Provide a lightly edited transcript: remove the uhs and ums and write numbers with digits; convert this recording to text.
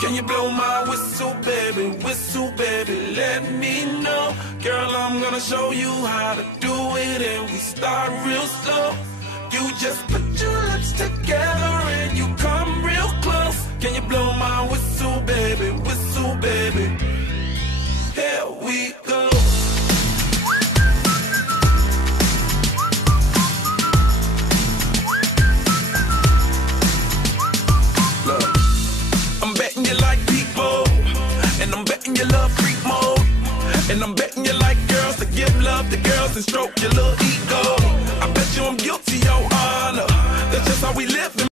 Can you blow my whistle, baby, let me know. Girl, I'm gonna show you how to do it, and we start real slow. You just put your lips together and you come real close. Can you blow my whistle, baby, here we go. Look, I'm betting you like people, and I'm betting you love freak mode, and I'm betting you like girls to give love to girls and stroke your little ego. I bet you I'm guilty, your honor. That's just how we live.